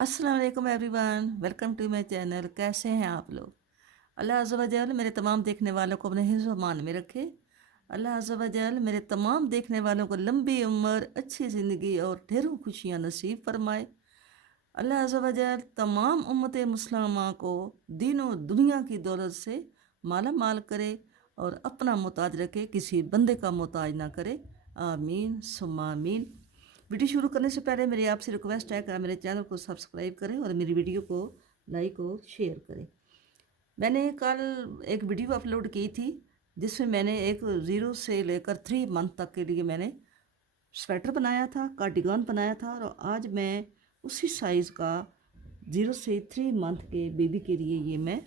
अस्सलाम वालेकुम everyone, welcome to my channel. कैसे हैं आप लोग? अल्लाह अज़्ज़ व जल मेरे तमाम देखने वालों को अपने हिफ्ज़ व अमान में रखे। अल्लाह अज़्ज़ व जल मेरे तमाम देखने वालों को लंबी उम्र, अच्छी ज़िंदगी और ढेरों खुशियाँ नसीब फरमाए। अल्लाह अज़्ज़ व जल तमाम उम्मत मुस्लिमा को दीन और दुनिया की दौलत से माला माल करे और अपना मोहताज रखे, किसी बंदे का मोहताज ना करे। आमीन सुम्मा आमीन। वीडियो शुरू करने से पहले मेरी आपसे रिक्वेस्ट है कि आप मेरे चैनल को सब्सक्राइब करें और मेरी वीडियो को लाइक और शेयर करें। मैंने कल एक वीडियो अपलोड की थी जिसमें मैंने एक 0 से लेकर 3 मंथ तक के लिए मैंने स्वेटर बनाया था, कार्डिगन बनाया था, और आज मैं उसी साइज़ का 0 से 3 मंथ के बेबी के लिए ये मैं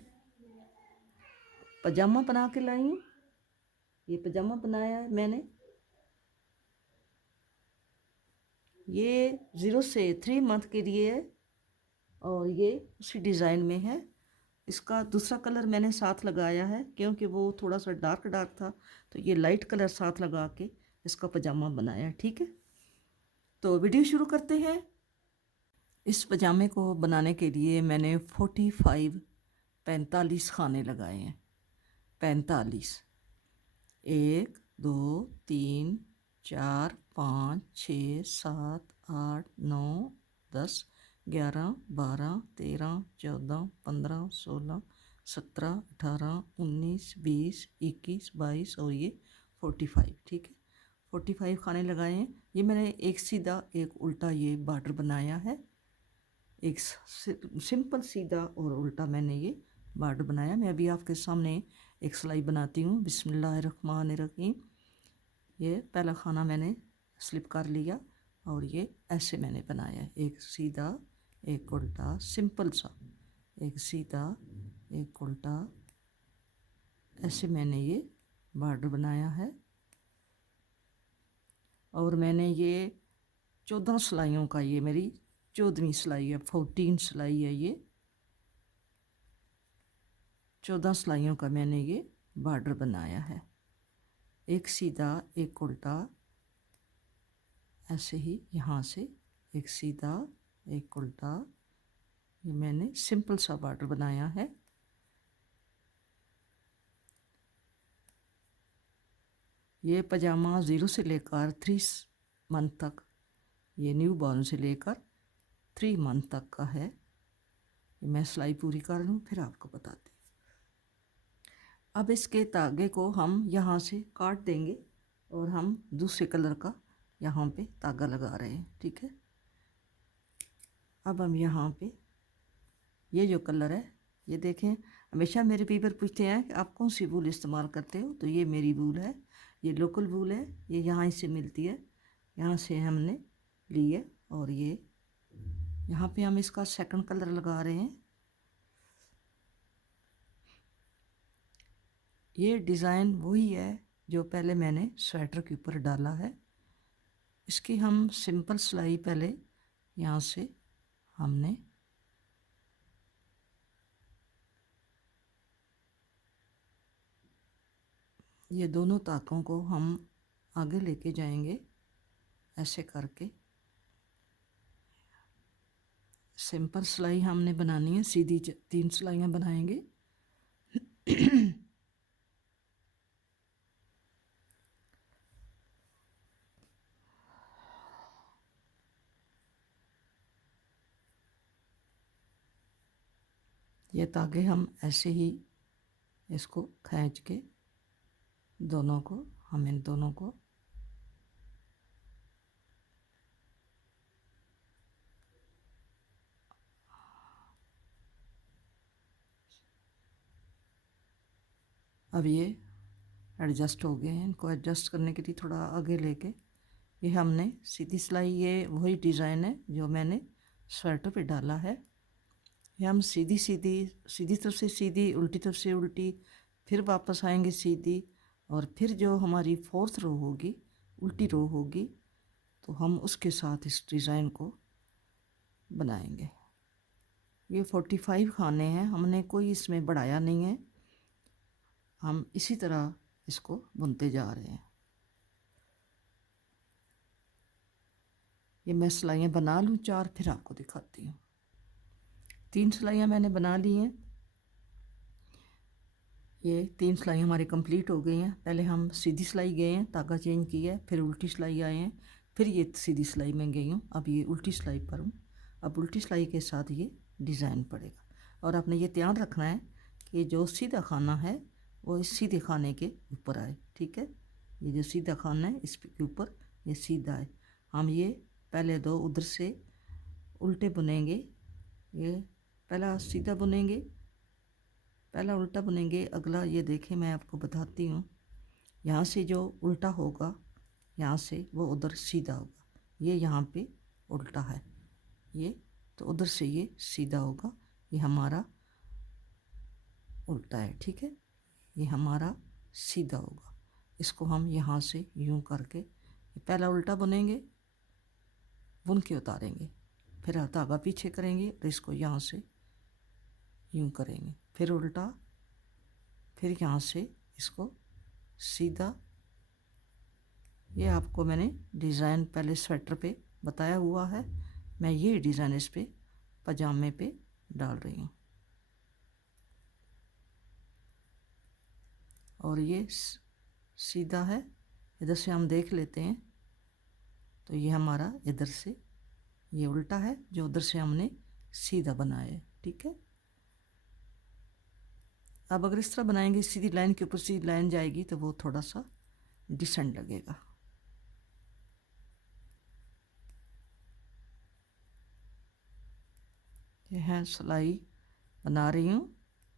पजामा बना के लाई हूँ। ये पजामा बनाया है मैंने। ये 0 से 3 मंथ के लिए है और ये उसी डिज़ाइन में है। इसका दूसरा कलर मैंने साथ लगाया है क्योंकि वो थोड़ा सा डार्क डार्क था, तो ये लाइट कलर साथ लगा के इसका पजामा बनाया है। ठीक है, तो वीडियो शुरू करते हैं। इस पजामे को बनाने के लिए मैंने 45 खाने लगाए हैं। 45, 1 2 3 4 5 6 7 8 9 10 11 12 13 14 15 16 17 18 19 20 21 22 और ये 45। ठीक है, 45 खाने लगाए हैं। ये मैंने एक सीधा एक उल्टा ये बॉर्डर बनाया है। एक सिंपल सीधा और उल्टा मैंने ये बॉर्डर बनाया। मैं अभी आपके सामने एक सिलाई बनाती हूँ। बिस्मिल्लाहिर्रहमानिर्रहीम। ये पहला खाना मैंने स्लिप कर लिया और ये ऐसे मैंने बनाया है, एक सीधा एक उल्टा, सिंपल सा, एक सीधा एक उल्टा, ऐसे मैंने ये बॉर्डर बनाया है। और मैंने ये 14 सिलाइयों का, ये मेरी 14वीं सिलाई है, 14 सिलाई है ये। 14 सिलाइयों का मैंने ये बॉर्डर बनाया है, एक सीधा एक उल्टा, ऐसे ही यहाँ से एक सीधा एक उल्टा, ये मैंने सिंपल सा बॉर्डर बनाया है। ये पजामा 0 से लेकर 3 मंथ तक, ये न्यू बॉर्न से लेकर 3 मंथ तक का है। ये मैं सिलाई पूरी कर लूँ फिर आपको बताती हूँ। अब इसके धागे को हम यहाँ से काट देंगे और हम दूसरे कलर का यहाँ पे धागा लगा रहे हैं। ठीक है, अब हम यहाँ पे ये जो कलर है, ये देखें, हमेशा मेरे व्यूअर पूछते हैं कि आप कौन सी वूल इस्तेमाल करते हो, तो ये मेरी वूल है, ये लोकल वूल है, ये यहाँ से मिलती है, यहाँ से हमने ली है। और ये यहाँ पे हम इसका सेकंड कलर लगा रहे हैं। ये डिज़ाइन वही है जो पहले मैंने स्वेटर के ऊपर डाला है। इसकी हम सिंपल सिलाई पहले यहाँ से हमने ये दोनों ताकों को हम आगे लेके जाएंगे, ऐसे करके सिंपल सिलाई हमने बनानी है, सीधी 3 सिलाइयाँ बनाएंगे। ये तागे हम ऐसे ही इसको खींच के दोनों को, हम इन दोनों को अब ये एडजस्ट हो गए हैं। इनको एडजस्ट करने के लिए थोड़ा आगे लेके ये हमने सीधी सिलाई, ये वही डिज़ाइन है जो मैंने स्वेटर पे डाला है। ये हम सीधी सीधी, सीधी तरफ से सीधी, उल्टी तरफ से उल्टी, फिर वापस आएंगे सीधी, और फिर जो हमारी 4th रो होगी, उल्टी रो होगी, तो हम उसके साथ इस डिज़ाइन को बनाएंगे। ये 45 खाने हैं, हमने कोई इसमें बढ़ाया नहीं है, हम इसी तरह इसको बुनते जा रहे हैं। ये मैं सिलाइयाँ बना लूँ 4, फिर आपको दिखाती हूँ। 3 सिलाइयाँ मैंने बना ली हैं। ये 3 सिलाई हमारी कंप्लीट हो गई हैं। पहले हम सीधी सिलाई गए हैं, धागा चेंज किया है, फिर उल्टी सिलाई आए हैं, फिर ये सीधी सिलाई में गई हूँ, अब ये उल्टी सिलाई पर हूँ। अब उल्टी सिलाई के साथ ये डिज़ाइन पड़ेगा। और आपने ये ध्यान रखना है कि जो सीधा खाना है वो इस सीधे खाने के ऊपर आए, ठीक है। ये जो सीधा खाना है इसके ऊपर ये सीधा है। हम ये पहले 2 उधर से उल्टे बुनेंगे, ये पहला सीधा बुनेंगे, पहला उल्टा बुनेंगे, अगला ये देखें मैं आपको बताती हूँ। यहाँ से जो उल्टा होगा यहाँ से वो उधर सीधा होगा, ये यहाँ पे उल्टा है ये, तो उधर से ये सीधा होगा, ये हमारा उल्टा है, ठीक है। ये हमारा सीधा होगा, इसको हम यहाँ से यूं करके पहला उल्टा बुनेंगे, बुन के उतारेंगे, फिर धागा पीछे करेंगे और इसको यहाँ से यूं करेंगे, फिर उल्टा, फिर यहाँ से इसको सीधा। ये आपको मैंने डिज़ाइन पहले स्वेटर पे बताया हुआ है, मैं ये डिज़ाइन इस पे पजामे पे डाल रही हूँ। और ये सीधा है, इधर से हम देख लेते हैं, तो ये हमारा इधर से ये उल्टा है जो उधर से हमने सीधा बनाया है, ठीक है। अब अगर इस तरह बनाएंगे सीधी लाइन के ऊपर सीधी लाइन जाएगी तो वो थोड़ा सा डिसेंट लगेगा। ये है सिलाई बना रही हूँ,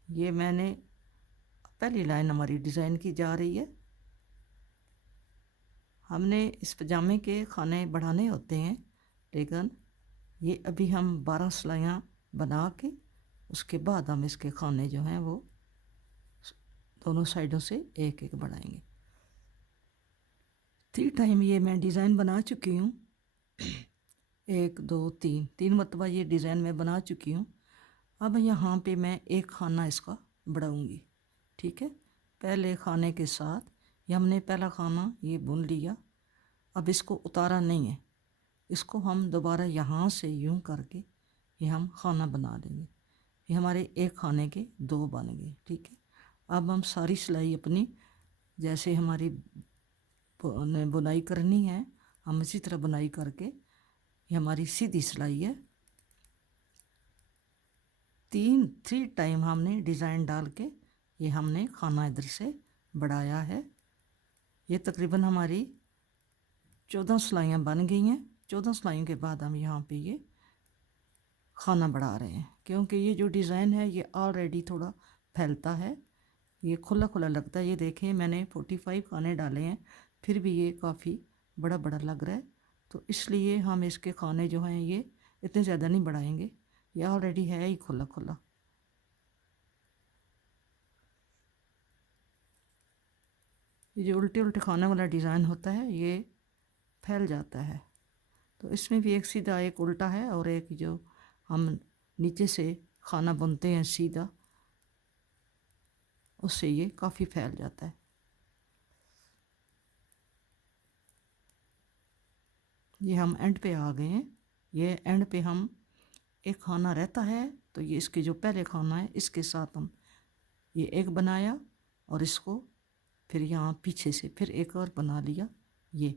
ये मैंने पहली लाइन हमारी डिज़ाइन की जा रही है। हमने इस पजामे के खाने बढ़ाने होते हैं, लेकिन ये अभी हम 12 सिलाइयाँ बना के उसके बाद हम इसके खाने जो हैं वो दोनों साइडों से एक एक बढ़ाएंगे। 3 टाइम ये मैं डिज़ाइन बना चुकी हूँ, 1 2 3 3 मरतबा ये डिज़ाइन मैं बना चुकी हूँ। अब यहाँ पे मैं एक खाना इसका बढ़ाऊँगी, ठीक है। पहले खाने के साथ ये हमने पहला खाना ये बुन लिया, अब इसको उतारा नहीं है, इसको हम दोबारा यहाँ से यूं करके ये हम खाना बना देंगे। ये हमारे एक खाने के 2 बन गए, ठीक है। अब हम सारी सिलाई अपनी जैसे हमारी बुनाई करनी है हम इसी तरह बुनाई करके, ये हमारी सीधी सिलाई है। 3 टाइम हमने डिज़ाइन डाल के ये हमने खाना इधर से बढ़ाया है। ये तकरीबन हमारी 14 सिलाइयाँ बन गई हैं। 14 सिलाइयों के बाद हम यहाँ पे ये खाना बढ़ा रहे हैं, क्योंकि ये जो डिज़ाइन है ये ऑलरेडी थोड़ा फैलता है, ये खुला खुला लगता है। ये देखें मैंने 45 खाने डाले हैं, फिर भी ये काफ़ी बड़ा बड़ा लग रहा है, तो इसलिए हम इसके खाने जो हैं ये इतने ज़्यादा नहीं बढ़ाएंगे, ये ऑलरेडी है ही खुला खुला। ये जो उल्टे उल्टे खाने वाला डिज़ाइन होता है ये फैल जाता है, तो इसमें भी एक सीधा एक उल्टा है और एक जो हम नीचे से खाना बुनते हैं सीधा, उससे ये काफ़ी फैल जाता है। ये हम एंड पे आ गए हैं, ये एंड पे हम एक खाना रहता है, तो ये इसके जो पहले खाना है इसके साथ हम ये एक बनाया और इसको फिर यहाँ पीछे से फिर एक और बना लिया, ये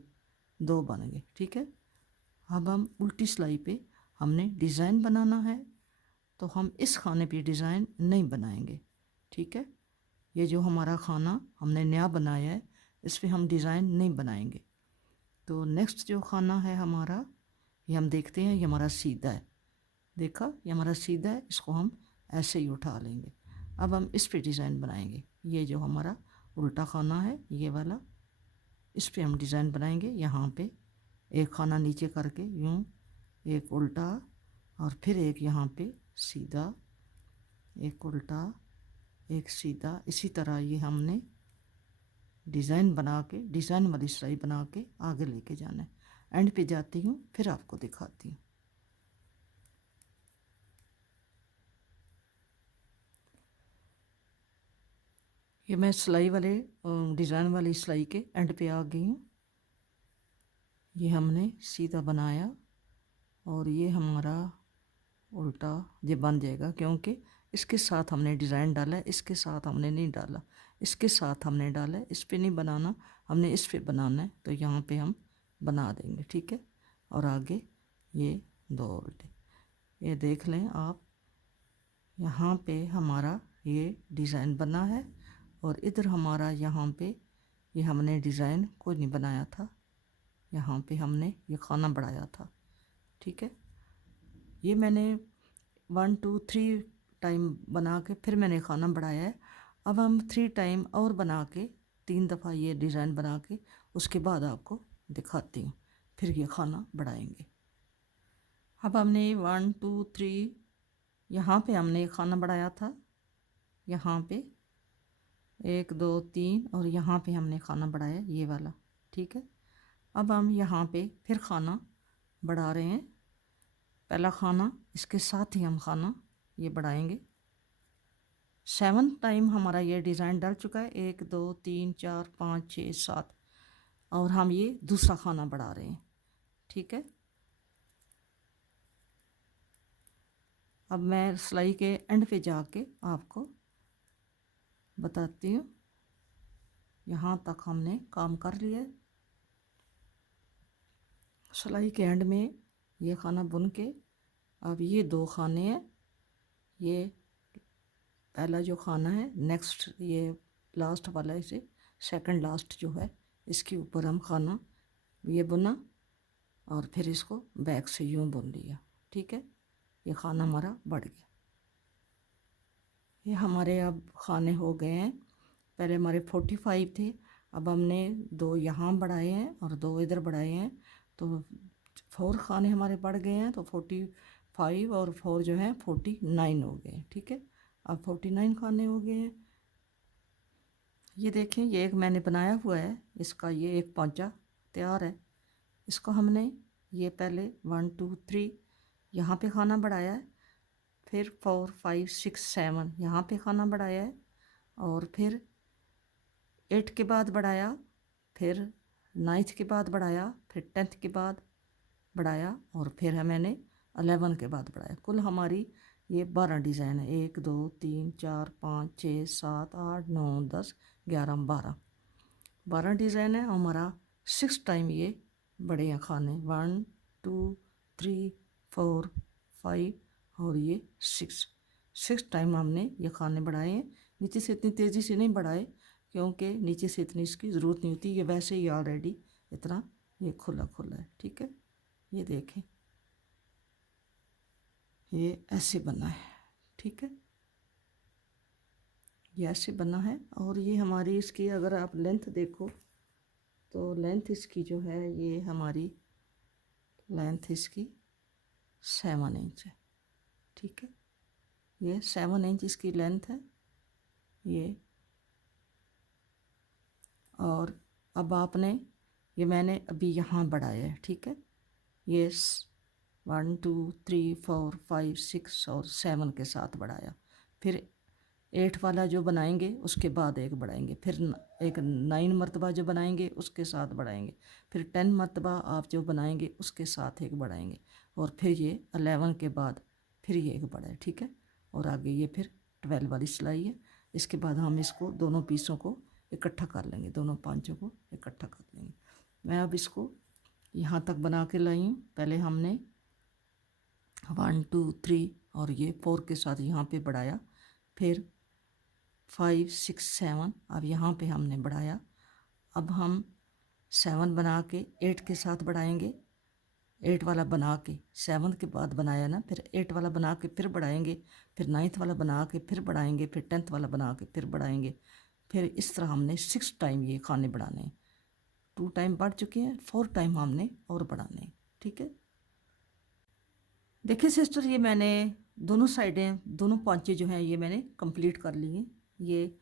2 बन गए, ठीक है। अब हम उल्टी सिलाई पे हमने डिज़ाइन बनाना है, तो हम इस खाने पे डिज़ाइन नहीं बनाएंगे, ठीक है। ये जो हमारा खाना हमने नया बनाया है इस पर हम डिज़ाइन नहीं बनाएंगे। तो नेक्स्ट जो खाना है हमारा ये हम देखते हैं, ये हमारा सीधा है, देखा ये हमारा सीधा है, इसको हम ऐसे ही उठा लेंगे। अब हम इस पे डिज़ाइन बनाएंगे, ये जो हमारा उल्टा खाना है ये वाला, इस पे हम डिज़ाइन बनाएंगे। यहाँ पे एक खाना नीचे करके यूँ एक उल्टा और फिर एक यहाँ पे सीधा, एक उल्टा एक सीधा, इसी तरह ये हमने डिज़ाइन बना के डिज़ाइन वाली सिलाई बना के आगे लेके जाना है। एंड पे जाती हूँ फिर आपको दिखाती हूँ। ये मैं सिलाई वाले डिज़ाइन वाली सिलाई के एंड पे आ गई हूँ। ये हमने सीधा बनाया और ये हमारा उल्टा ये बन जाएगा, क्योंकि इसके साथ हमने डिज़ाइन डाला है, इसके साथ हमने नहीं डाला, इसके साथ हमने डाला है, इस पे नहीं बनाना, हमने इस पे बनाना है, तो यहाँ पे हम बना देंगे, ठीक है। और आगे ये 2 उल्टे, ये देख लें आप, यहाँ पे हमारा ये डिज़ाइन बना है, और इधर हमारा यहाँ पे ये हमने डिज़ाइन कोई नहीं बनाया था, यहाँ पे हमने ये खाना बढ़ाया था, ठीक है। ये मैंने 1 2 3 टाइम बना के फिर मैंने खाना बढ़ाया है। अब हम 3 टाइम और बना के 3 दफ़ा ये डिज़ाइन बना के उसके बाद आपको दिखाती हूँ, फिर ये खाना बढ़ाएंगे। अब हमने 1 2 3 यहाँ पे हमने खाना बढ़ाया था, यहाँ पे 1 2 3, और यहाँ पे हमने खाना बढ़ाया ये वाला, ठीक है। अब हम यहाँ पे फिर खाना बढ़ा रहे हैं, पहला खाना इसके साथ ही हम खाना ये बढ़ाएंगे। 7 टाइम हमारा ये डिज़ाइन डल चुका है, 1 2 3 4 5 6 7, और हम ये दूसरा खाना बढ़ा रहे हैं, ठीक है। अब मैं सिलाई के एंड पे जाके आपको बताती हूँ। यहाँ तक हमने काम कर लिया है, सिलाई के एंड में ये खाना बुन के, अब ये 2 खाने हैं, ये पहला जो खाना है, नेक्स्ट ये लास्ट वाला, इसे सेकंड लास्ट जो है, इसके ऊपर हम खाना ये बुना, और फिर इसको बैक से यूँ बुन लिया, ठीक है। ये खाना हमारा बढ़ गया। ये हमारे अब खाने हो गए हैं, पहले हमारे 45 थे, अब हमने 2 यहाँ बढ़ाए हैं और 2 इधर बढ़ाए हैं, तो 4 खाने हमारे बढ़ गए हैं, तो 45 और 4 जो है 49 हो गए, ठीक है। अब 49 खाने हो गए हैं। ये देखें, ये एक मैंने बनाया हुआ है, इसका ये एक पांचा तैयार है, इसको हमने ये पहले 1 2 3 यहाँ पे खाना बढ़ाया है, फिर 4 5 6 7 यहाँ पे खाना बढ़ाया है, और फिर 8 के बाद बढ़ाया, फिर 9th के बाद बढ़ाया, फिर 10th के बाद बढ़ाया, और फिर है मैंने 11 के बाद बढ़ाया। कुल हमारी ये 12 डिज़ाइन है, 1 2 3 4 5 6 7 8 9 10 11 12 डिज़ाइन है। हमारा 6 टाइम ये बड़े हैं खाने, 1 2 3 4 5 और ये 6 टाइम हमने ये खाने बढ़ाए हैं। नीचे से इतनी तेज़ी से नहीं बढ़ाए, क्योंकि नीचे से इतनी इसकी ज़रूरत नहीं होती, ये वैसे ही ऑलरेडी इतना ये खुला खुला है, ठीक है। ये देखें, ये ऐसे बना है, ठीक है, ये ऐसे बना है। और ये हमारी इसकी अगर आप लेंथ देखो, तो लेंथ इसकी जो है, ये हमारी लेंथ इसकी 7 इंच है, ठीक है। ये 7 इंच इसकी लेंथ है ये। और अब आपने ये मैंने अभी यहाँ बढ़ाया है, ठीक है। ये 1 2 3 4 5 6 और 7 के साथ बढ़ाया, फिर 8 वाला जो बनाएंगे उसके बाद एक बढ़ाएंगे, फिर एक 9 मरतबा जो बनाएंगे उसके साथ बढ़ाएंगे, फिर 10 मरतबा आप जो बनाएंगे उसके साथ एक बढ़ाएंगे, और फिर ये 11 के बाद फिर ये एक बढ़ाए, ठीक है। और आगे ये फिर 12 वाली सिलाई है। इसके बाद हम इसको दोनों पीसों को इकट्ठा कर लेंगे, दोनों पांचों को इकट्ठा कर लेंगे। मैं अब इसको यहाँ तक बना के लाई हूँ। पहले हमने 1 2 3 और ये 4 के साथ यहाँ पे बढ़ाया, फिर 5 6 7, अब यहाँ पे हमने बढ़ाया। अब हम 7 बना के 8 के साथ बढ़ाएंगे, 8 वाला बना के 7 के बाद बनाया ना, फिर 8 वाला बना के फिर बढ़ाएंगे, फिर 9th वाला बना के फिर बढ़ाएंगे, फिर 10th वाला बना के फिर बढ़ाएंगे। फिर इस तरह हमने 6 टाइम ये खाने बढ़ाने हैं। 2 टाइम बढ़ चुके हैं, 4 टाइम हमने और बढ़ाने हैं, ठीक है। देखिए सिस्टर, ये मैंने दोनों साइडें, दोनों पांचे जो हैं ये मैंने कंप्लीट कर लिए। ये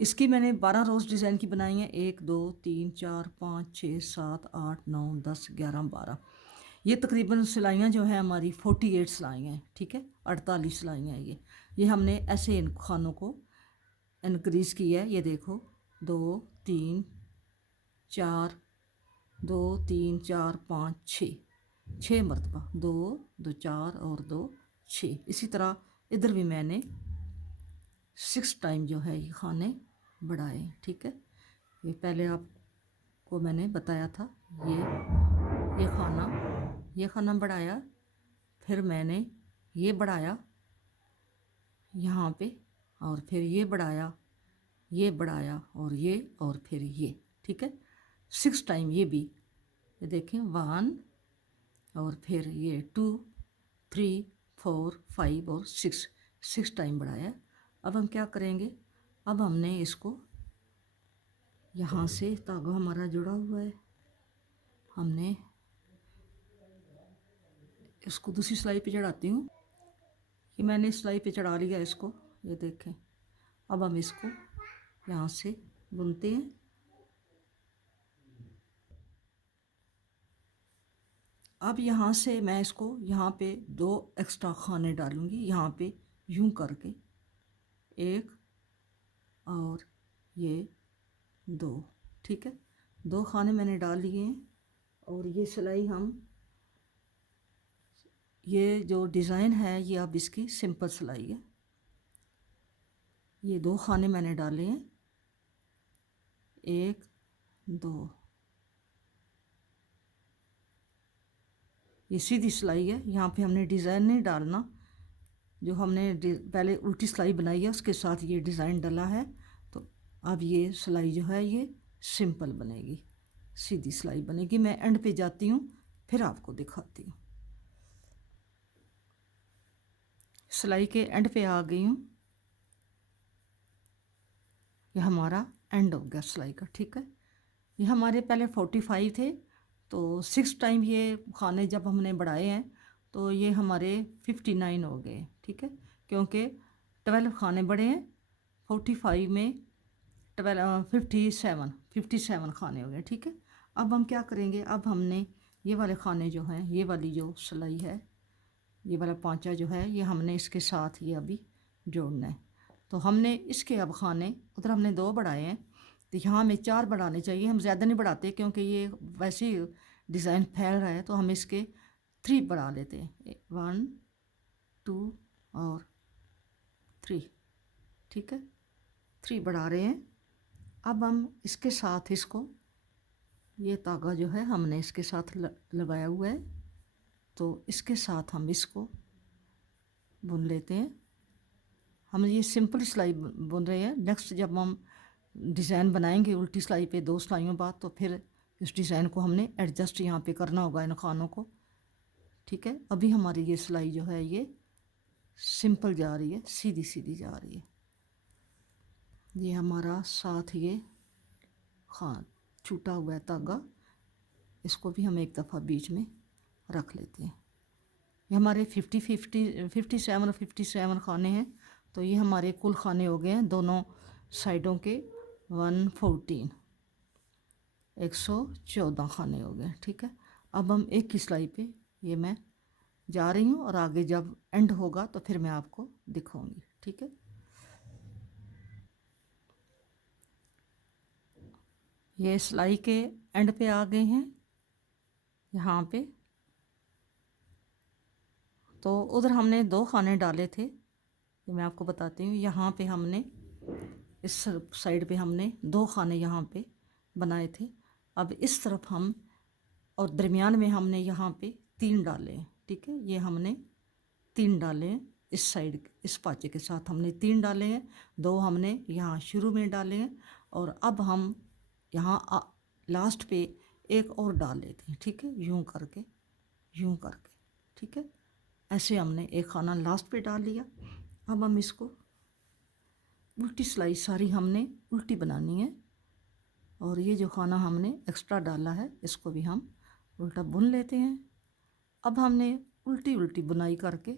इसकी मैंने 12 रोज़ डिज़ाइन की बनाई हैं, 1 2 3 4 5 6 7 8 9 10 11 12। ये तकरीबन सिलाइयाँ जो है हमारी 48 सिलाइयाँ हैं, ठीक है, 48 सिलाइयाँ हैं ये हमने ऐसे इन खानों को इनक्रीज़ किया है। ये देखो, 2 3 4 2 3 4 5 6 मरतबा, 2 2 4 और 2 6। इसी तरह इधर भी मैंने 6 टाइम जो है ये खाने बढ़ाए। ठीक है, ये पहले आपको मैंने बताया था। ये खाना बढ़ाया, फिर मैंने ये बढ़ाया यहाँ पे, और फिर ये बढ़ाया और फिर ये। ठीक है, 6 टाइम ये भी, ये देखें 1 और फिर ये 2 3 4 5 और 6 टाइम बढ़ाया। अब हम क्या करेंगे, अब हमने इसको यहाँ से धागा हमारा जुड़ा हुआ है, हमने इसको दूसरी सिलाई पे चढ़ाती हूँ। ये मैंने सिलाई पे चढ़ा लिया इसको, ये देखें। अब हम इसको यहाँ से बुनते हैं। अब यहाँ से मैं इसको यहाँ पे 2 एक्स्ट्रा खाने डालूँगी, यहाँ पे यूं करके 1 और ये 2। ठीक है, 2 खाने मैंने डाल लिए हैं। और ये सिलाई हम, ये जो डिज़ाइन है ये अब इसकी सिंपल सिलाई है। ये 2 खाने मैंने डाले हैं, 1 2, ये सीधी सिलाई है। यहाँ पे हमने डिज़ाइन नहीं डालना, जो हमने पहले उल्टी सिलाई बनाई है उसके साथ ये डिज़ाइन डला है। तो अब ये सिलाई जो है ये सिंपल बनेगी, सीधी सिलाई बनेगी। मैं एंड पे जाती हूँ, फिर आपको दिखाती हूँ। सिलाई के एंड पे आ गई हूँ, ये हमारा एंड हो गया सिलाई का। ठीक है, ये हमारे पहले 45 थे, तो 6 टाइम ये खाने जब हमने बढ़ाए हैं तो ये हमारे 59 हो गए। ठीक है, क्योंकि 12 खाने बढ़े हैं, 45 में 57 खाने हो गए। ठीक है, अब हम क्या करेंगे, अब हमने ये वाले खाने जो हैं, ये वाली जो सिलाई है, ये वाला पांचा जो है, ये हमने इसके साथ ये अभी जोड़ना है। तो हमने इसके अब खाने, उधर हमने 2 बढ़ाए हैं, तो यहाँ हमें 4 बढ़ाने चाहिए। हम ज़्यादा नहीं बढ़ाते क्योंकि ये वैसे ही डिज़ाइन फैल रहा है, तो हम इसके 3 बढ़ा लेते हैं, 1 2 और 3। ठीक है, 3 बढ़ा रहे हैं। अब हम इसके साथ इसको, ये धागा जो है हमने इसके साथ लगाया हुआ है, तो इसके साथ हम इसको बुन लेते हैं। हम ये सिंपल सिलाई बुन रहे हैं। नेक्स्ट जब हम डिज़ाइन बनाएंगे उल्टी सिलाई पे 2 सिलाइयों बाद, तो फिर इस डिज़ाइन को हमने एडजस्ट यहाँ पे करना होगा, इन खानों को। ठीक है, अभी हमारी ये सिलाई जो है ये सिंपल जा रही है, सीधी सीधी जा रही है। ये हमारा साथ ये खान छूटा हुआ है धागा, इसको भी हम एक दफ़ा बीच में रख लेते हैं। ये हमारे 57 और 57 खाने हैं, तो ये हमारे कुल खाने हो गए हैं दोनों साइडों के 114, 114 खाने हो गए। ठीक है, अब हम एक ही सिलाई पे ये मैं जा रही हूँ, और आगे जब एंड होगा तो फिर मैं आपको दिखाऊंगी। ठीक है, ये सिलाई के एंड पे आ गए हैं यहाँ पे। तो उधर हमने 2 खाने डाले थे, ये मैं आपको बताती हूँ। यहाँ पे हमने इस साइड पे हमने 2 खाने यहाँ पे बनाए थे। अब इस तरफ हम, और दरमियान में हमने यहाँ पे 3 डाले हैं। ठीक है, ये हमने 3 डाले हैं इस साइड, इस पाँचे के साथ हमने 3 डाले हैं, 2 हमने यहाँ शुरू में डाले हैं, और अब हम यहाँ लास्ट पे एक और डाल लेते हैं। ठीक है, यूं करके यूं करके। ठीक है, ऐसे हमने एक खाना लास्ट पे डाल लिया। अब हम इसको उल्टी सिलाई सारी हमने उल्टी बनानी है, और ये जो खाना हमने एक्स्ट्रा डाला है इसको भी हम उल्टा बुन लेते हैं। अब हमने उल्टी उल्टी बुनाई करके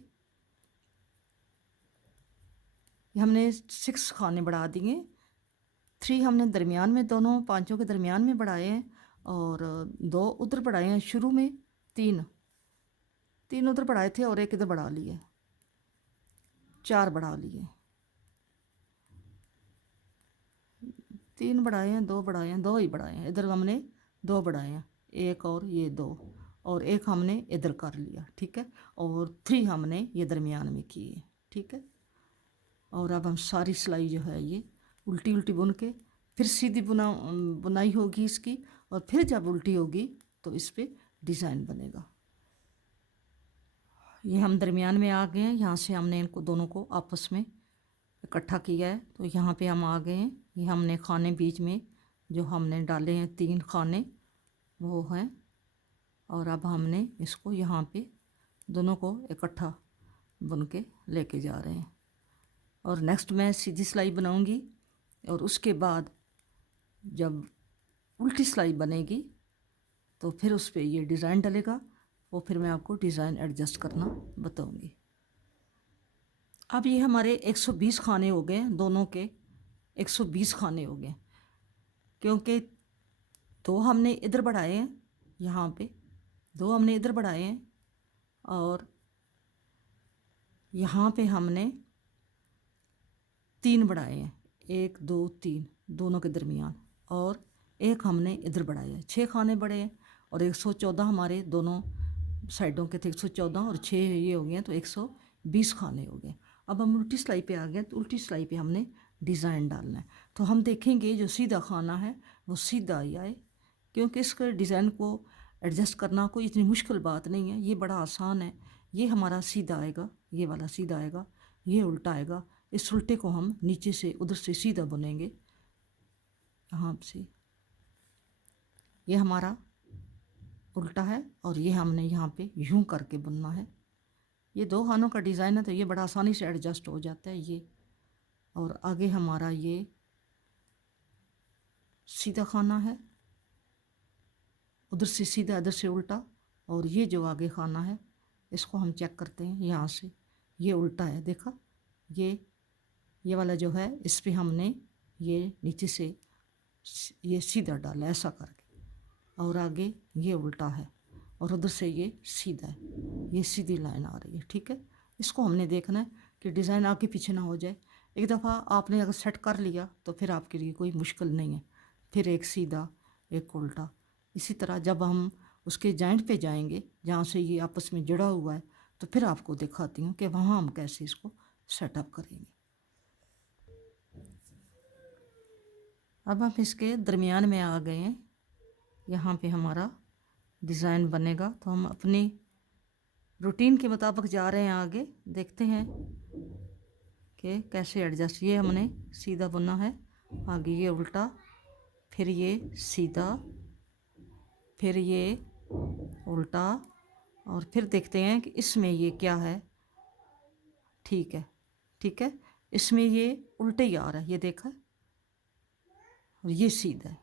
हमने 6 खाने बढ़ा दिए। 3 हमने दरमियान में, दोनों पांचों के दरमियान में बढ़ाए हैं, और 2 उधर बढ़ाए हैं शुरू में, 3 उधर बढ़ाए थे और एक इधर बढ़ा लिए, 4 बढ़ा लिए। 3 बढ़ाए हैं, 2 बढ़ाए हैं, 2 ही बढ़ाए हैं, इधर हमने 2 बढ़ाए हैं, 1 और ये 2, और एक हमने इधर कर लिया, ठीक है, और 3 हमने ये दरमियान में किए, ठीक है। और अब हम सारी सिलाई जो है ये उल्टी उल्टी बुन के फिर सीधी बुनाई होगी इसकी, और फिर जब उल्टी होगी तो इस पर डिज़ाइन बनेगा। ये हम दरमियान में आ गए हैं, यहाँ से हमने इनको दोनों को आपस में इकट्ठा किया है, तो यहाँ पे हम आ गए हैं। ये हमने खाने बीच में जो हमने डाले हैं 3 खाने वो हैं, और अब हमने इसको यहाँ पे दोनों को इकट्ठा बुन के लेके जा रहे हैं। और नेक्स्ट मैं सीधी सिलाई बनाऊंगी, और उसके बाद जब उल्टी सिलाई बनेगी तो फिर उस पर ये डिज़ाइन डलेगा, वो फिर मैं आपको डिज़ाइन एडजस्ट करना बताऊंगी। अब ये हमारे 120 खाने हो गए, दोनों के 120 खाने हो गए, क्योंकि 2 हमने इधर बढ़ाए हैं, यहाँ पे 2 हमने इधर बढ़ाए हैं, और यहाँ पे हमने 3 बढ़ाए हैं, 1 2 3 दोनों के दरमियान, और एक हमने इधर बढ़ाया है। 6 खाने बढ़े हैं, और 114 हमारे दोनों साइडों के थे, 114 और 6 ये हो गए हैं, तो 120 खाने हो गए। अब हम उल्टी सिलाई पे आ गए, तो उल्टी सिलाई पे हमने डिज़ाइन डालना है। तो हम देखेंगे जो सीधा खाना है वो सीधा ही आए, क्योंकि इसके डिज़ाइन को एडजस्ट करना कोई इतनी मुश्किल बात नहीं है, ये बड़ा आसान है। ये हमारा सीधा आएगा, ये वाला सीधा आएगा, ये उल्टा आएगा। इस उल्टे को हम नीचे से उधर से सीधा बुनेंगे, यहाँ से ये हमारा उल्टा है, और ये हमने यहाँ पे यूं करके बुनना है। ये 2 खानों का डिज़ाइन है, तो ये बड़ा आसानी से एडजस्ट हो जाता है ये। और आगे हमारा ये सीधा खाना है, उधर से सीधा इधर से उल्टा, और ये जो आगे खाना है इसको हम चेक करते हैं, यहाँ से ये उल्टा है, देखा ये वाला जो है इस पर हमने ये नीचे से ये सीधा डाला ऐसा करके, और आगे ये उल्टा है, और उधर से ये सीधा है, ये सीधी लाइन आ रही है, ठीक है। इसको हमने देखना है कि डिज़ाइन आगे पीछे ना हो जाए। एक दफ़ा आपने अगर सेट कर लिया तो फिर आपके लिए कोई मुश्किल नहीं है। फिर एक सीधा एक उल्टा, इसी तरह जब हम उसके जॉइंट पे जाएंगे जहाँ से ये आपस में जुड़ा हुआ है, तो फिर आपको दिखाती हूँ कि वहाँ हम कैसे इसको सेटअप करेंगे। अब हम इसके दरमियान में आ गए हैं, यहाँ पे हमारा डिज़ाइन बनेगा। तो हम अपनी रूटीन के मुताबिक जा रहे हैं आगे, देखते हैं कि कैसे एडजस्ट। ये हमने सीधा बुना है, आगे ये उल्टा, फिर ये सीधा, फिर ये उल्टा, और फिर देखते हैं कि इसमें ये क्या है। ठीक है, ठीक है, इसमें ये उल्टे ही आ रहा है, ये देखा, और ये सीधा है।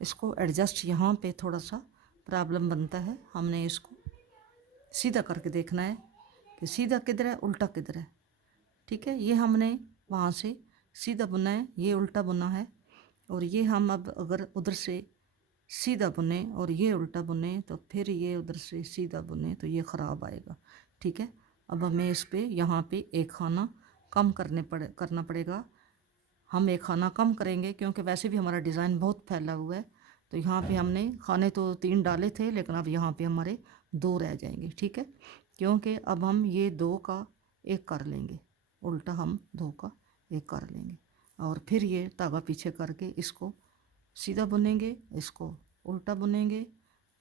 इसको एडजस्ट यहाँ पे थोड़ा सा प्रॉब्लम बनता है, हमने इसको सीधा करके देखना है कि सीधा किधर है उल्टा किधर है, ठीक है। ये हमने वहाँ से सीधा बुना है, ये उल्टा बुना है, और ये हम अब अगर उधर से सीधा बुने और ये उल्टा बुने तो फिर ये उधर से सीधा बुने तो ये ख़राब आएगा, ठीक है। अब हमें इस पर यहाँ पे एक खाना कम करना पड़ेगा। हम एक खाना कम करेंगे क्योंकि वैसे भी हमारा डिज़ाइन बहुत फैला हुआ है। तो यहाँ पे हमने खाने तो 3 डाले थे, लेकिन अब यहाँ पे हमारे 2 रह जाएंगे, ठीक है। क्योंकि अब हम ये 2 का 1 कर लेंगे, उल्टा हम 2 का 1 कर लेंगे, और फिर ये धागा पीछे करके इसको सीधा बुनेंगे, इसको उल्टा बुनेंगे,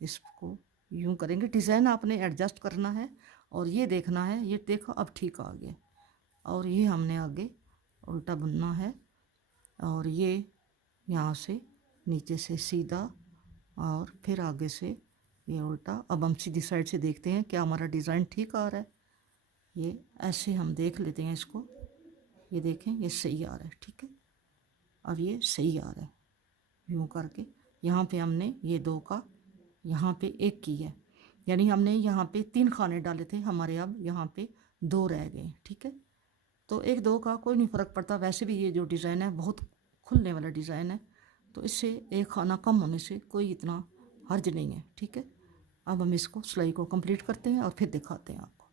इसको यूं करेंगे। डिज़ाइन आपने एडजस्ट करना है, और ये देखना है, ये देखो अब ठीक आ गया, और ये हमने आगे उल्टा बुनना है, और ये यहाँ से नीचे से सीधा, और फिर आगे से ये उल्टा। अब हम सीधी साइड से देखते हैं क्या हमारा डिज़ाइन ठीक आ रहा है। ये ऐसे हम देख लेते हैं इसको, ये देखें ये सही आ रहा है, ठीक है। अब ये सही आ रहा है यूँ करके। यहाँ पे हमने ये 2 का यहाँ पे 1 की है, यानी हमने यहाँ पे 3 खाने डाले थे हमारे, अब यहाँ पे 2 रह गए, ठीक है। तो 1-2 का कोई नहीं फ़र्क पड़ता, वैसे भी ये जो डिज़ाइन है बहुत खुलने वाला डिज़ाइन है, तो इससे एक खाना कम होने से कोई इतना हर्ज नहीं है, ठीक है। अब हम इसको सिलाई को कंप्लीट करते हैं और फिर दिखाते हैं आपको।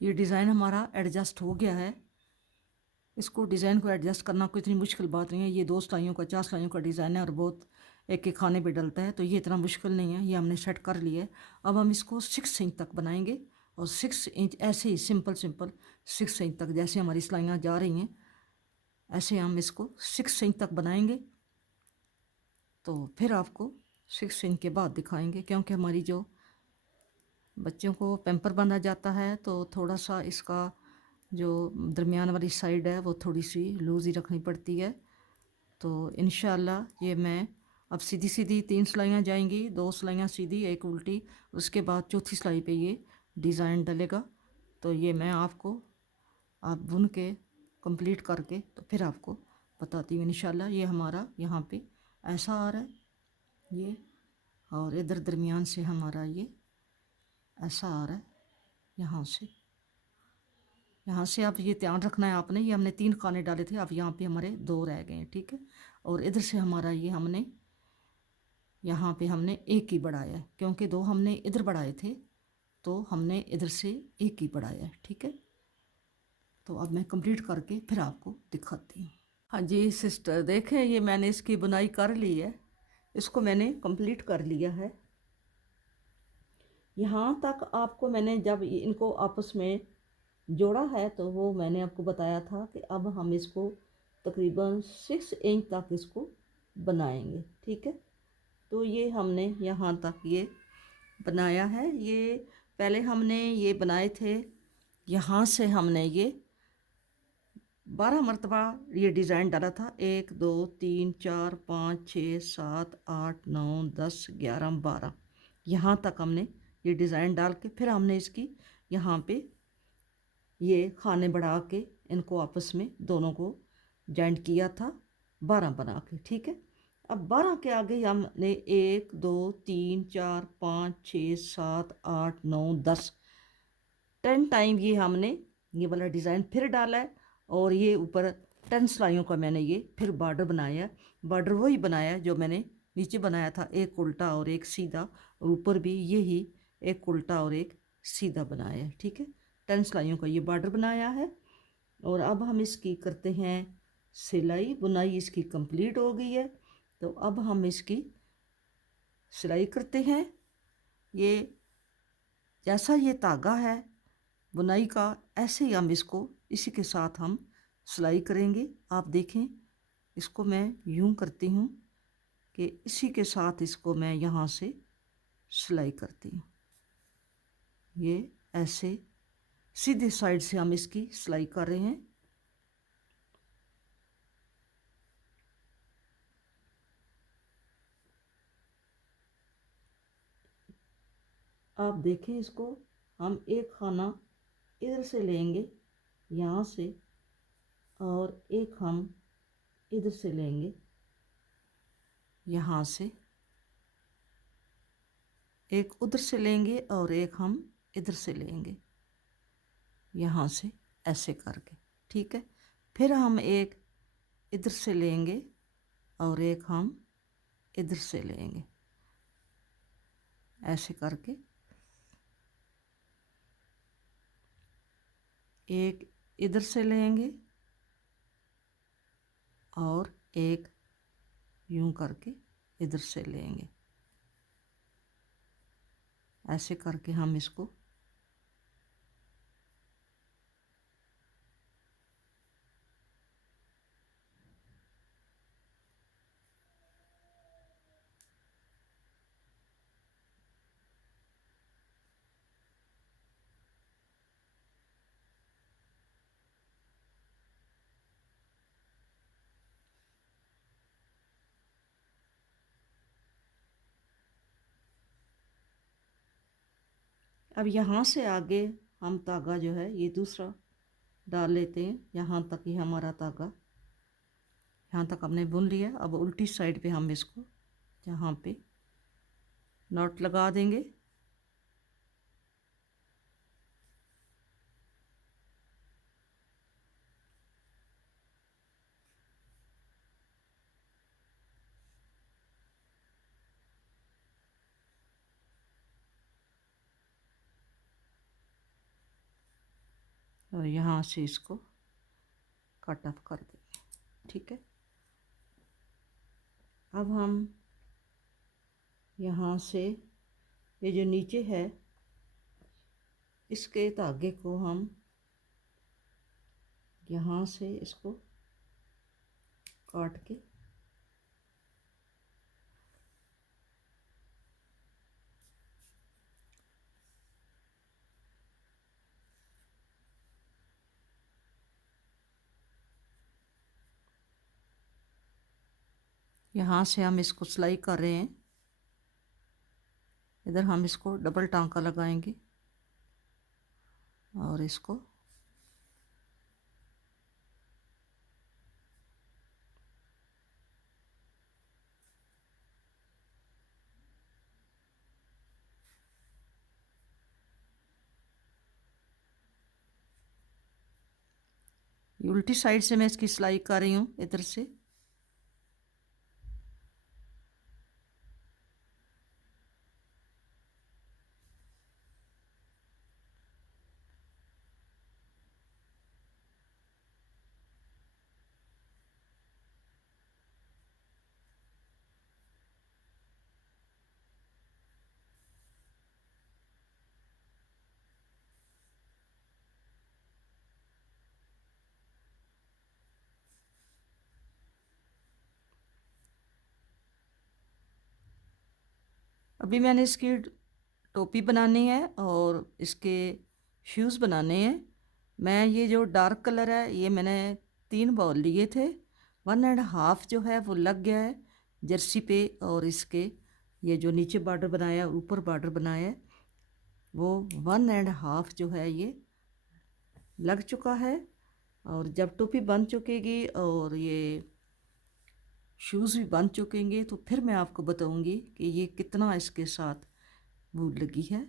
ये डिज़ाइन हमारा एडजस्ट हो गया है। इसको डिज़ाइन को एडजस्ट करना कोई इतनी मुश्किल बात नहीं है। ये 2 सिलाइयों का 4 सिलाइयों का डिज़ाइन है, और बहुत एक एक खाने पे डलता है, तो ये इतना मुश्किल नहीं है, ये हमने सेट कर लिया है। अब हम इसको 6 इंच तक बनाएंगे, और 6 इंच ऐसे ही सिंपल सिंपल 6 इंच तक, जैसे हमारी सिलाइयाँ जा रही हैं ऐसे हम इसको 6 इंच तक बनाएंगे। तो फिर आपको 6 इंच के बाद दिखाएंगे, क्योंकि हमारी जो बच्चों को पैम्पर बांधा जाता है तो थोड़ा सा इसका जो दरमियान वाली साइड है वो थोड़ी सी लूज़ ही रखनी पड़ती है। तो इंशाल्लाह ये मैं अब सीधी सीधी 3 सिलाइयाँ जाएंगी, 2 सिलाइयाँ सीधी, एक उल्टी, उसके बाद चौथी सिलाई पे ये डिज़ाइन डलेगा। तो ये मैं आपको आप बुन के कंप्लीट करके तो फिर आपको बताती हूँ इंशाल्लाह। ये हमारा यहाँ पे ऐसा आ रहा है ये, और इधर दरमियान से हमारा ये ऐसा आ रहा है। यहाँ से आप ये ध्यान रखना है आपने, ये हमने 3 खाने डाले थे, अब यहाँ पे हमारे 2 रह गए हैं, ठीक है। और इधर से हमारा ये हमने यहाँ पे हमने एक ही बढ़ाया है, क्योंकि 2 हमने इधर बढ़ाए थे, तो हमने इधर से एक ही बढ़ाया है, ठीक है। तो अब मैं कंप्लीट करके फिर आपको दिखाती हूँ। हाँ जी सिस्टर, देखें ये मैंने इसकी बुनाई कर ली है, इसको मैंने कंप्लीट कर लिया है। यहाँ तक आपको मैंने जब इनको आपस में जोड़ा है तो वो मैंने आपको बताया था कि अब हम इसको तकरीबन 6 इंच तक इसको बनाएंगे, ठीक है। तो ये हमने यहाँ तक ये बनाया है। ये पहले हमने ये बनाए थे, यहाँ से हमने ये 12 मरतबा ये डिज़ाइन डाला था, 1 2 3 4 5 6 7 8 9 10 11 12, यहाँ तक हमने ये डिज़ाइन डाल के फिर हमने इसकी यहाँ पे ये खाने बढ़ा के इनको आपस में दोनों को जॉइंट किया था 12 बना के, ठीक है। अब 12 के आगे हमने 1 2 3 4 5 6 7 8 9 10 टाइम ये हमने ये वाला डिज़ाइन फिर डाला है, और ये ऊपर 10 सिलाइयों का मैंने ये फिर बॉर्डर बनाया। बॉर्डर वही बनाया जो मैंने नीचे बनाया था, एक उल्टा और एक सीधा, और ऊपर भी यही एक उल्टा और एक सीधा बनाया है, ठीक है। 10 सिलाइयों का ये बॉर्डर बनाया है। और अब हम इसकी करते हैं सिलाई, बुनाई इसकी कंप्लीट हो गई है। तो अब हम इसकी सिलाई करते हैं। ये जैसा ये धागा है बुनाई का, ऐसे ही हम इसको इसी के साथ हम सिलाई करेंगे। आप देखें इसको मैं यूं करती हूँ कि इसी के साथ इसको मैं यहाँ से सिलाई करती हूँ। ये ऐसे सीधे साइड से हम इसकी सिलाई कर रहे हैं। आप देखें इसको, हम एक खाना इधर से लेंगे यहाँ से, और एक हम इधर से लेंगे यहाँ से, एक उधर से लेंगे और एक हम इधर से लेंगे यहाँ से, ऐसे करके, ठीक है। फिर हम एक इधर से लेंगे और एक हम इधर से लेंगे, ऐसे करके, एक इधर से लेंगे और एक यूं करके इधर से लेंगे, ऐसे करके हम इसको अब यहाँ से आगे हम धागा जो है ये दूसरा डाल लेते हैं। यहाँ तक ही हमारा धागा, यहाँ तक हमने बुन लिया। अब उल्टी साइड पे हम इसको यहाँ पे नॉट लगा देंगे। और यहाँ से इसको कट ऑफ कर देंगे, ठीक है। अब हम यहाँ से ये जो नीचे है इसके धागे को हम यहाँ से इसको काट के यहाँ से हम इसको सिलाई कर रहे हैं। इधर हम इसको डबल टांका लगाएंगे और इसको उल्टी साइड से मैं इसकी सिलाई कर रही हूँ इधर से। अभी मैंने इसकी टोपी बनानी है और इसके शूज़ बनाने हैं। मैं ये जो डार्क कलर है ये मैंने 3 बॉल लिए थे। 1.5 जो है वो लग गया है जर्सी पे, और इसके ये जो नीचे बॉर्डर बनाया ऊपर बॉर्डर बनाया है वो 1.5 जो है ये लग चुका है। और जब टोपी बन चुकेगी और ये शूज़ भी बन चुकेंगे तो फिर मैं आपको बताऊंगी कि ये कितना इसके साथ वूल लगी है।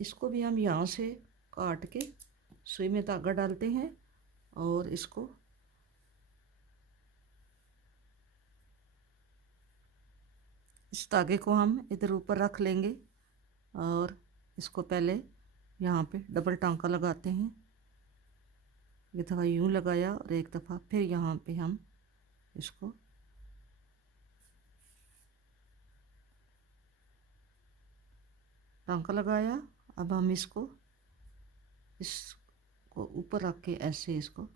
इसको भी हम यहाँ से काट के सुई में धागा डालते हैं और इसको इस धागे को हम इधर ऊपर रख लेंगे और इसको पहले यहाँ पे डबल टांका लगाते हैं। एक दफ़ा यूँ लगाया और एक दफ़ा फिर यहाँ पे हम इसको टांका लगाया। अब हम इसको ऊपर रख के ऐसे इसको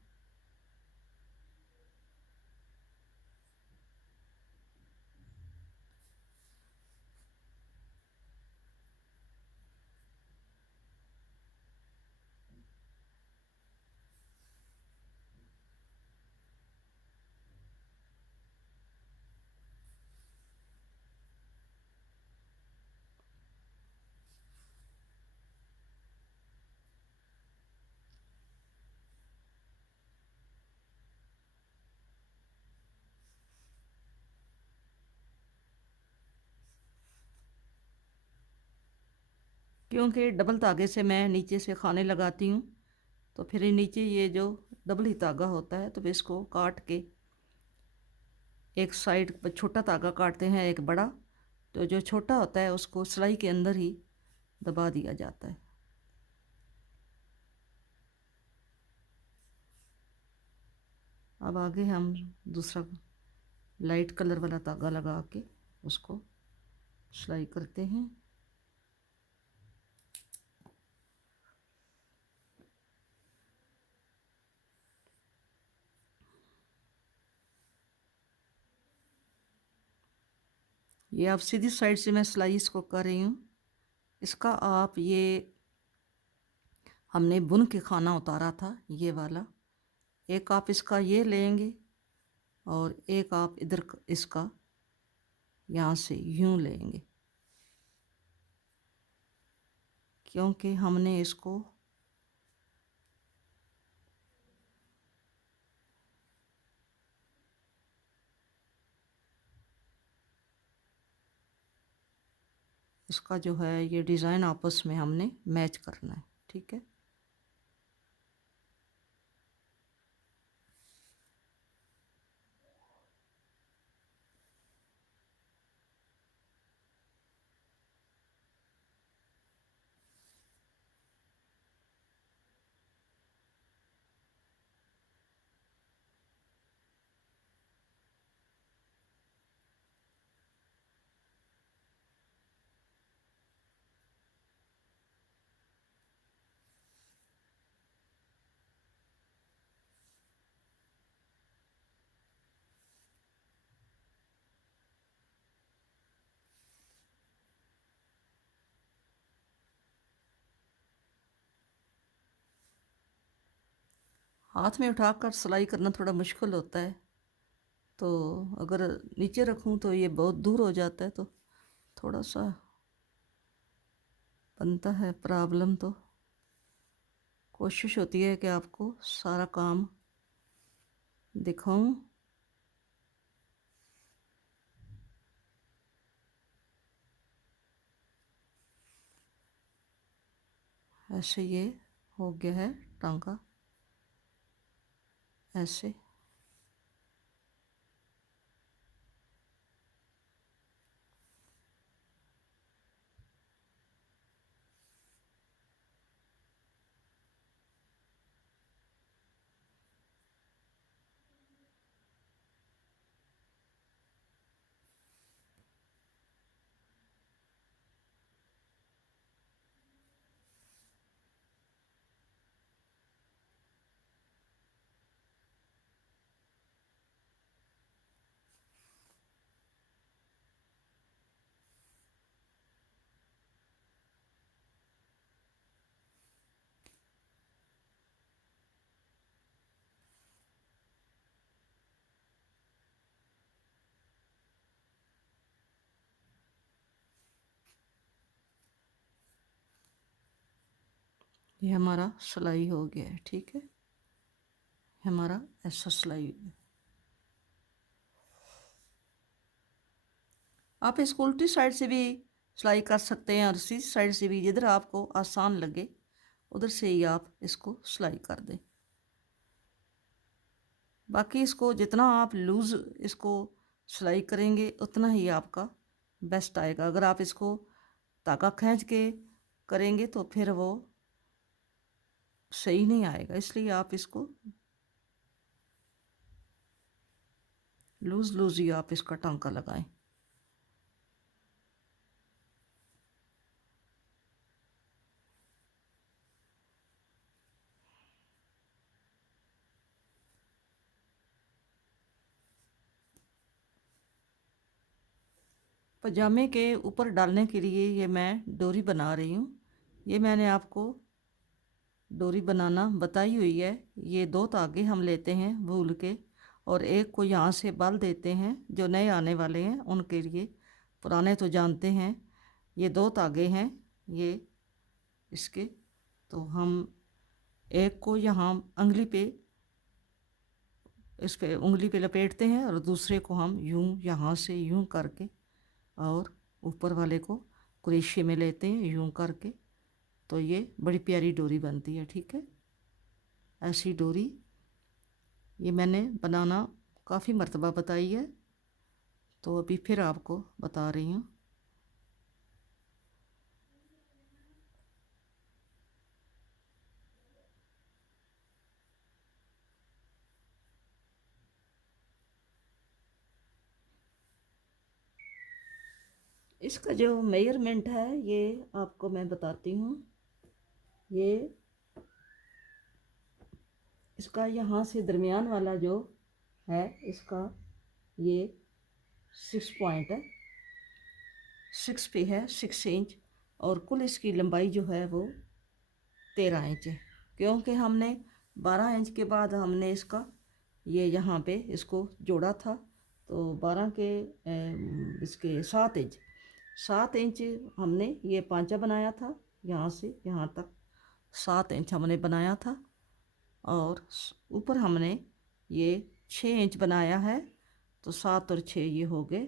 क्योंकि डबल धागे से मैं नीचे से खाने लगाती हूँ तो फिर नीचे ये जो डबल ही धागा होता है तो इसको काट के एक साइड पर छोटा धागा काटते हैं एक बड़ा, तो जो छोटा होता है उसको सिलाई के अंदर ही दबा दिया जाता है। अब आगे हम दूसरा लाइट कलर वाला धागा लगा के उसको सिलाई करते हैं। ये आप सीधी साइड से मैं सिलाई इसको कर रही हूँ। इसका आप ये हमने बुन के खाना उतारा था ये वाला, एक आप इसका ये लेंगे और एक आप इधर इसका यहाँ से यूँ लेंगे, क्योंकि हमने इसको इसका जो है ये डिज़ाइन आपस में हमने मैच करना है। ठीक है, हाथ में उठाकर सिलाई करना थोड़ा मुश्किल होता है, तो अगर नीचे रखूं तो ये बहुत दूर हो जाता है, तो थोड़ा सा बनता है प्रॉब्लम। तो कोशिश होती है कि आपको सारा काम दिखाऊं। ऐसे ये हो गया है टांका, ऐसे। ये हमारा सिलाई हो गया है, ठीक है। हमारा ऐसा सिलाई। आप इसको उल्टी साइड से भी सिलाई कर सकते हैं और सीधी साइड से भी, जिधर आपको आसान लगे उधर से ही आप इसको सिलाई कर दें। बाकी इसको जितना आप लूज़ इसको सिलाई करेंगे उतना ही आपका बेस्ट आएगा। अगर आप इसको धागा खींच के करेंगे तो फिर वो सही नहीं आएगा, इसलिए आप इसको लूज़ लूज़ ही आप इसका टांका लगाएं। पजामे के ऊपर डालने के लिए ये मैं डोरी बना रही हूँ। ये मैंने आपको डोरी बनाना बताई हुई है। ये 2 धागे हम लेते हैं वूल के, और एक को यहाँ से बाल देते हैं। जो नए आने वाले हैं उनके लिए, पुराने तो जानते हैं। ये 2 धागे हैं ये इसके, तो हम एक को यहाँ उंगली पे, इस पे उंगली पे लपेटते हैं, और दूसरे को हम यूं यहाँ से यूं करके, और ऊपर वाले को क्रोशे में लेते हैं यूं करके। तो ये बड़ी प्यारी डोरी बनती है, ठीक है। ऐसी डोरी ये मैंने बनाना काफ़ी मर्तबा बताई है, तो अभी फिर आपको बता रही हूँ। इसका जो मेजरमेंट है ये आपको मैं बताती हूँ। ये इसका यहाँ से दरमियान वाला जो है इसका, ये 6 पॉइंट है, 6 पे है 6 इंच। और कुल इसकी लंबाई जो है वो 13 इंच है, क्योंकि हमने 12 इंच के बाद हमने इसका ये यहाँ पे इसको जोड़ा था। तो 12 के इसके 7 इंच हमने ये पांचा बनाया था, यहाँ से यहाँ तक 7 इंच हमने बनाया था। और ऊपर हमने ये 6 इंच बनाया है, तो 7 और 6 ये हो गए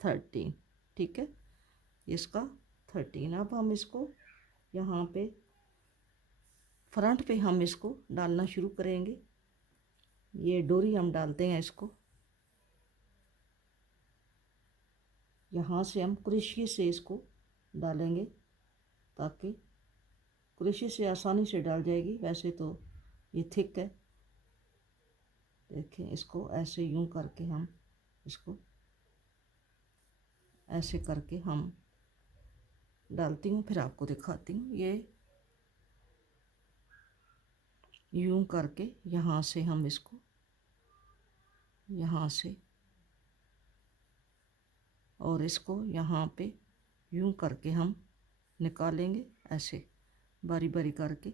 13, ठीक है। इसका 13। अब हम इसको यहाँ पे फ्रंट पे हम इसको डालना शुरू करेंगे। ये डोरी हम डालते हैं इसको, यहाँ से हम क्रोशे से इसको डालेंगे, ताकि क्रोशे से आसानी से डाल जाएगी। वैसे तो ये थिक है, देखें। इसको ऐसे यूं करके हम इसको ऐसे करके हम डालती हूँ, फिर आपको दिखाती हूँ। ये यूं करके यहाँ से हम इसको यहाँ से, और इसको यहाँ पे यूं करके हम निकालेंगे, ऐसे बारी बारी करके।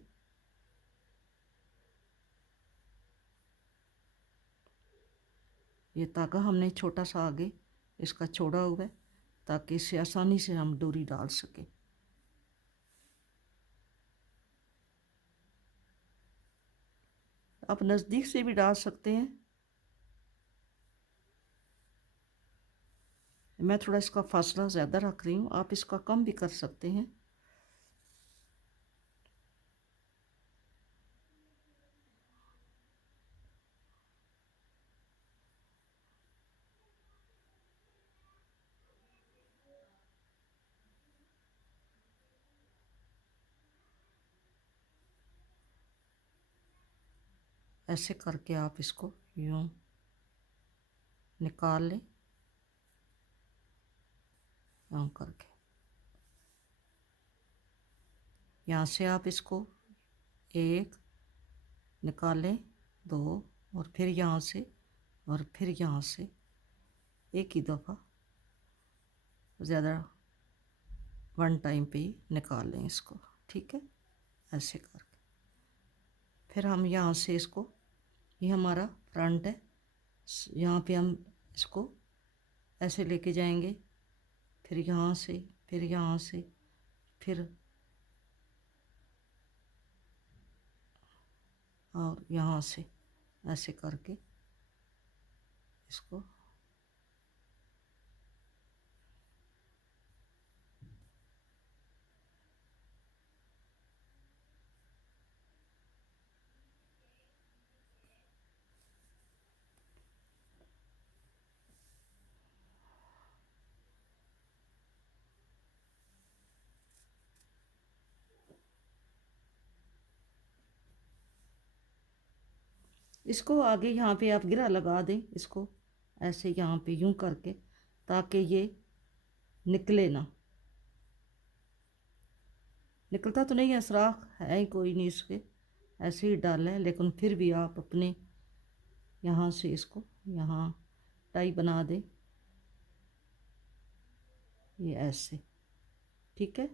ये धागा हमने छोटा सा आगे इसका छोड़ा हुआ है ताकि इससे आसानी से हम डोरी डाल सकें। आप नज़दीक से भी डाल सकते हैं। मैं थोड़ा इसका फासला ज़्यादा रख रही हूँ, आप इसका कम भी कर सकते हैं। ऐसे करके आप इसको यूँ निकाल लें, यूँ करके। यहाँ से आप इसको एक निकालें, दो, और फिर यहाँ से, और फिर यहाँ से एक ही दफ़ा, ज़्यादा वन टाइम पे ही निकाल लें इसको, ठीक है। ऐसे करके फिर हम यहाँ से इसको, ये हमारा फ्रंट है, यहाँ पे हम इसको ऐसे लेके जाएंगे, फिर यहाँ से, फिर यहाँ से, फिर और यहाँ से, ऐसे करके इसको इसको आगे यहाँ पे आप गिरा लगा दें इसको, ऐसे यहाँ पे यूं करके, ताकि ये निकले ना। निकलता तो नहीं है, सुराख है ही कोई नहीं इसके, ऐसे ही डालें, लेकिन फिर भी आप अपने यहाँ से इसको यहाँ टाई बना दें, ये ऐसे, ठीक है।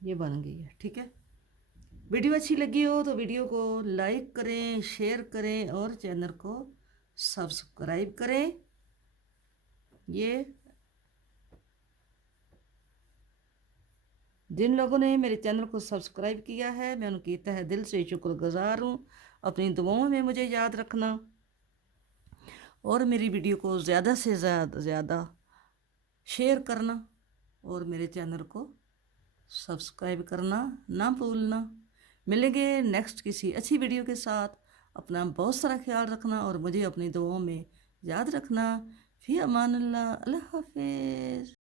ये बन गई है, ठीक है। वीडियो अच्छी लगी हो तो वीडियो को लाइक करें, शेयर करें और चैनल को सब्सक्राइब करें। ये जिन लोगों ने मेरे चैनल को सब्सक्राइब किया है, मैं उनकी तहे दिल से शुक्रगुजार हूँ। अपनी दुआओं में मुझे याद रखना और मेरी वीडियो को ज़्यादा से ज़्यादा शेयर करना और मेरे चैनल को सब्सक्राइब करना ना भूलना। मिलेंगे नेक्स्ट किसी अच्छी वीडियो के साथ। अपना बहुत सारा ख्याल रखना और मुझे अपनी दुआओं में याद रखना। फ़ी अमान अल्लाह, अल्लाह हाफिज़।